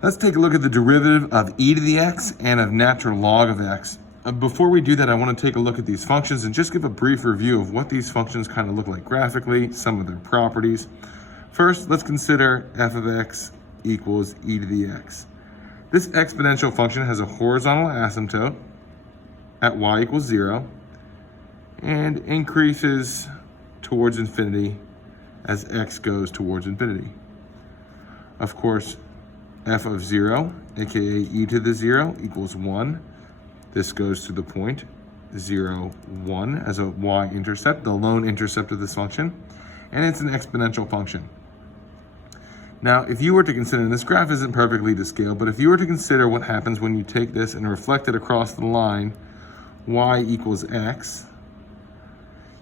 Let's take a look at the derivative of e to the x and of natural log of x. Before we do that, I want to take a look at these functions and just give a brief review of what these functions kind of look like graphically, some of their properties. First, let's consider f of x equals e to the x. This exponential function has a horizontal asymptote at y equals 0 and increases towards infinity as x goes towards infinity. Of course, f of 0, aka e to the 0, equals 1. This goes to the point 0, 1 as a y-intercept, the lone intercept of this function, and it's an exponential function. Now, if you were to consider, and this graph isn't perfectly to scale, but if you were to consider what happens when you take this and reflect it across the line, y equals x,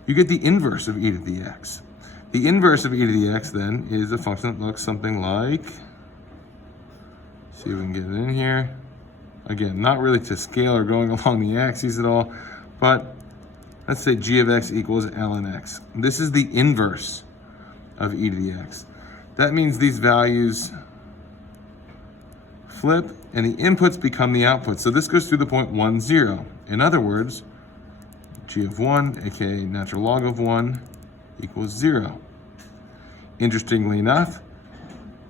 you get the inverse of e to the x. The inverse of e to the x, then, is a function that looks something like, see if we can get it in here. Again, not really to scale or going along the axes at all, but let's say g of x equals ln x. This is the inverse of e to the x. That means these values flip and the inputs become the outputs. So this goes through the point 1, 0. In other words, g of 1, aka natural log of 1, equals 0. Interestingly enough,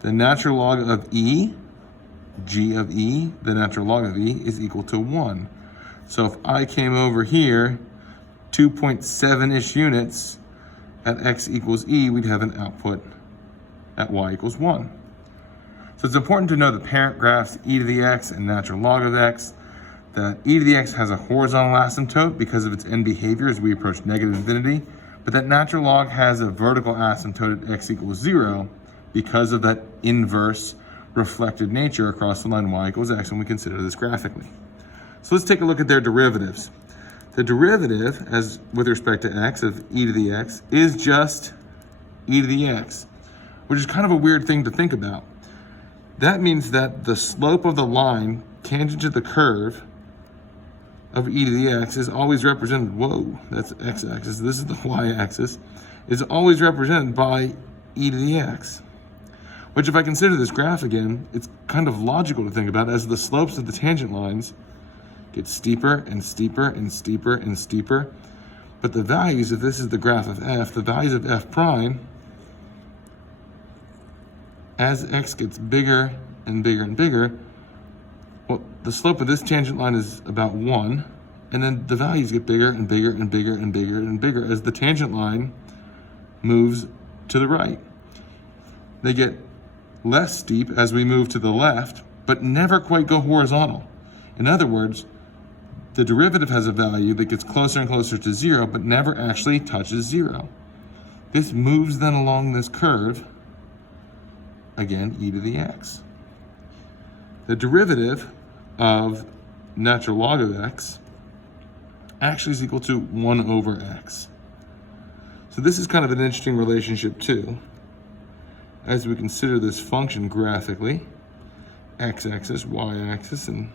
the natural log of e, g of e, the natural log of e, is equal to 1. So if I came over here 2.7-ish units at x equals e, we'd have an output at y equals 1. So it's important to know the parent graphs e to the x and natural log of x, that e to the x has a horizontal asymptote because of its end behavior as we approach negative infinity, but that natural log has a vertical asymptote at x equals 0 because of that inverse reflected nature across the line y equals x when we consider this graphically. So let's take a look at their derivatives. The derivative, as with respect to x, of e to the x is just e to the x, which is kind of a weird thing to think about. That means that the slope of the line tangent to the curve of e to the x is always represented, whoa, that's x-axis, this is the y-axis, is always represented by e to the x. Which if I consider this graph again, it's kind of logical to think about as the slopes of the tangent lines get steeper and steeper and steeper and steeper. But the values, if this is the graph of f, the values of f prime, as x gets bigger and bigger and bigger, well, the slope of this tangent line is about 1, and then the values get bigger and bigger and bigger and bigger and bigger as the tangent line moves to the right. They get less steep as we move to the left, but never quite go horizontal. In other words, the derivative has a value that gets closer and closer to 0, but never actually touches 0. This moves then along this curve, again, e to the x. The derivative of natural log of x actually is equal to 1 over x. So this is kind of an interesting relationship too. As we consider this function graphically, x-axis, y-axis, and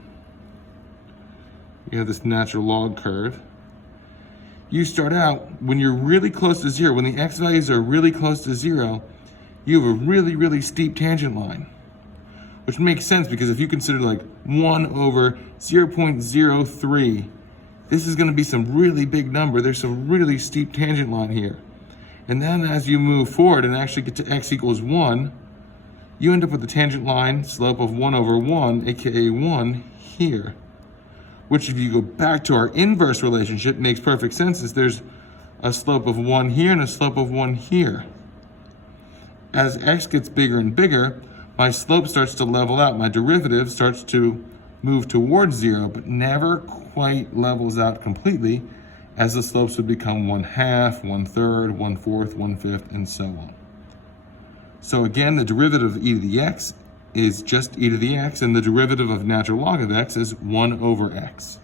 you have this natural log curve. You start out, when you're really close to 0, when the x values are really close to 0, you have a really, really steep tangent line. Which makes sense because if you consider like 1 over 0.03, this is going to be some really big number. There's some really steep tangent line here. And then as you move forward and actually get to x equals 1, you end up with a tangent line slope of 1 over 1, aka 1 here. Which if you go back to our inverse relationship makes perfect sense, is there's a slope of 1 here and a slope of 1 here. As x gets bigger and bigger, my slope starts to level out. My derivative starts to move towards 0, but never quite levels out completely, as the slopes would become 1/2, 1/3, 1/4, 1/5, and so on. So again, the derivative of e to the x is just e to the x, and the derivative of natural log of x is 1 over x.